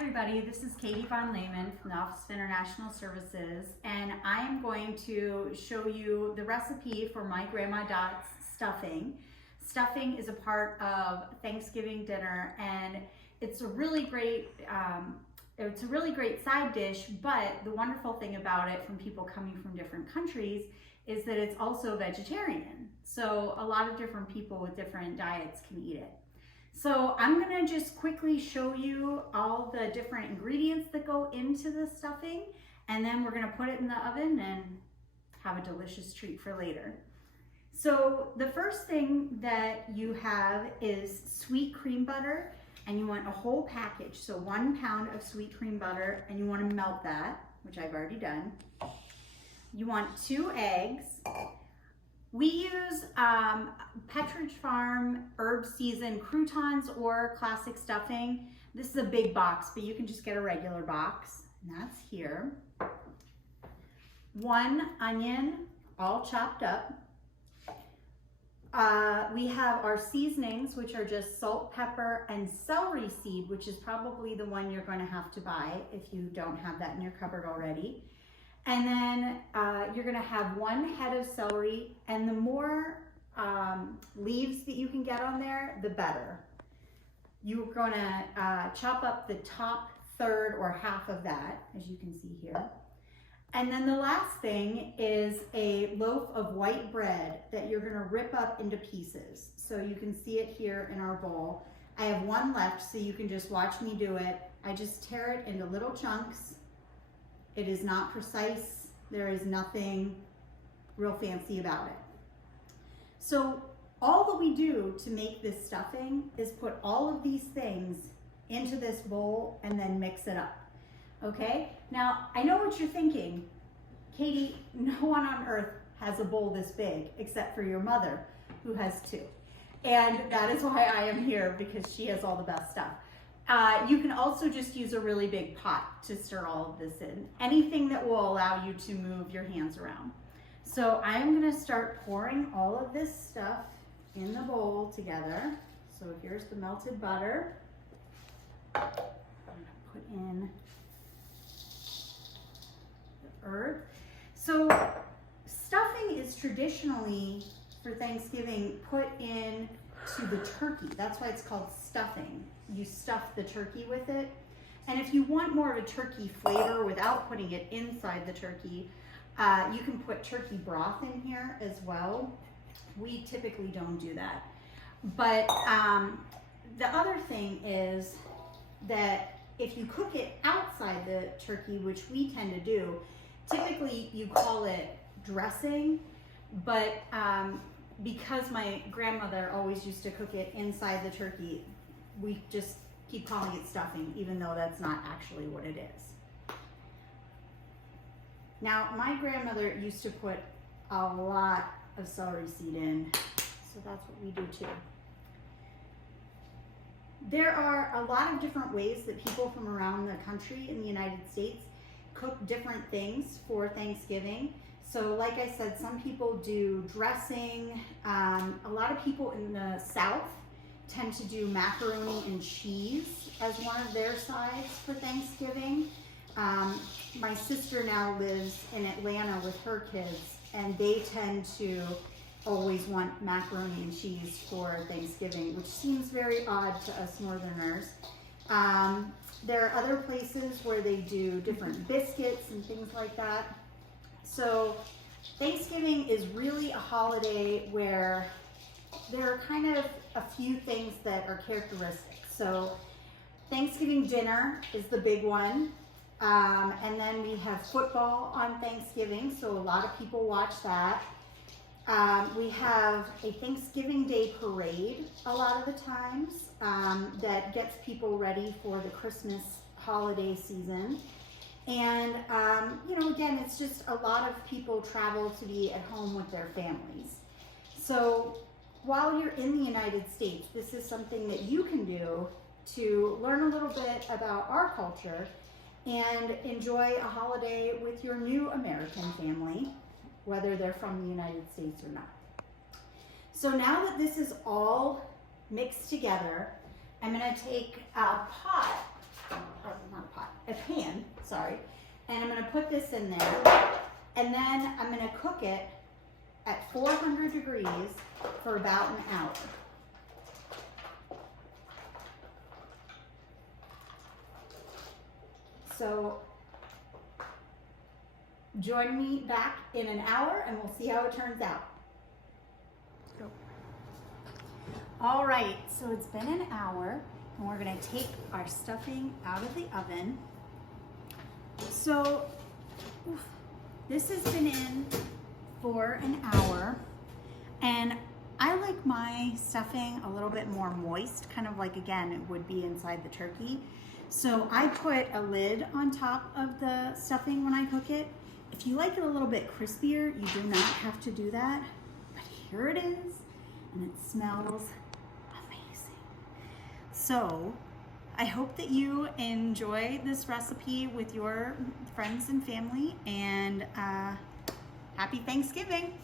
everybody, this is Kati Von Lehman from the Office of International Services, and I am going to show you the recipe for my Grandma Dot's stuffing. Stuffing is a part of Thanksgiving dinner, and it's a really great side dish, but the wonderful thing about it from people coming from different countries is that it's also vegetarian. So a lot of different people with different diets can eat it. So I'm gonna just quickly show you all the different ingredients that go into the stuffing, and then we're gonna put it in the oven and have a delicious treat for later. So the first thing that you have is sweet cream butter, and you want a whole package. So 1 pound of sweet cream butter, and you wanna melt that, which I've already done. You want 2 eggs. We use Pepperidge Farm herb seasoned croutons or classic stuffing. This is a big box, but you can just get a regular box, and that's here. 1 onion, all chopped up. We have our seasonings, which are just salt, pepper, and celery seed, which is probably the one you're going to have to buy if you don't have that in your cupboard already. And then you're gonna have 1 head of celery, and the more leaves that you can get on there, the better. You're gonna chop up the top third or half of that, as you can see here. And then the last thing is a loaf of white bread that you're gonna rip up into pieces. So you can see it here in our bowl. I have 1 left, so you can just watch me do it. I just tear it into little chunks. It is not precise. There is nothing real fancy about it. So all that we do to make this stuffing is put all of these things into this bowl and then mix it up, okay? Now, I know what you're thinking. Kati, no one on earth has a bowl this big except for your mother, who has 2. And that is why I am here, because she has all the best stuff. You can also just use a really big pot to stir all of this in. Anything that will allow you to move your hands around. So I'm gonna start pouring all of this stuff in the bowl together. So here's the melted butter. I'm gonna put in the herb. So stuffing is traditionally, for Thanksgiving, put in to the turkey. That's why it's called stuffing. You stuff the turkey with it. And if you want more of a turkey flavor without putting it inside the turkey, you can put turkey broth in here as well. We typically don't do that. But the other thing is that if you cook it outside the turkey, which we tend to do, typically you call it dressing, but because my grandmother always used to cook it inside the turkey, we just keep calling it stuffing, even though that's not actually what it is. Now, my grandmother used to put a lot of celery seed in, so that's what we do too. There are a lot of different ways that people from around the country in the United States cook different things for Thanksgiving. So like I said, some people do dressing. A lot of people in the South tend to do macaroni and cheese as one of their sides for Thanksgiving. My sister now lives in Atlanta with her kids, and they tend to always want macaroni and cheese for Thanksgiving, which seems very odd to us Northerners. There are other places where they do different biscuits and things like that. So Thanksgiving is really a holiday where there are kind of a few things that are characteristic. So Thanksgiving dinner is the big one. And then we have football on Thanksgiving, so a lot of people watch that. We have a Thanksgiving Day parade a lot of the times that gets people ready for the Christmas holiday season. And, you know, again, it's just a lot of people travel to be at home with their families. So while you're in the United States, this is something that you can do to learn a little bit about our culture and enjoy a holiday with your new American family, whether they're from the United States or not. So now that this is all mixed together, I'm going to take a pot of pan, sorry. And I'm gonna put this in there. And then I'm gonna cook it at 400 degrees for about an hour. So join me back in an hour and we'll see how it turns out. Go. All right, so it's been an hour and we're gonna take our stuffing out of the oven. So this has been in for an hour, and I like my stuffing a little bit more moist, kind of like, again, it would be inside the turkey. So I put a lid on top of the stuffing when I cook it. If you like it a little bit crispier, you do not have to do that, but here it is, and it smells amazing. So I hope that you enjoy this recipe with your friends and family, and happy Thanksgiving.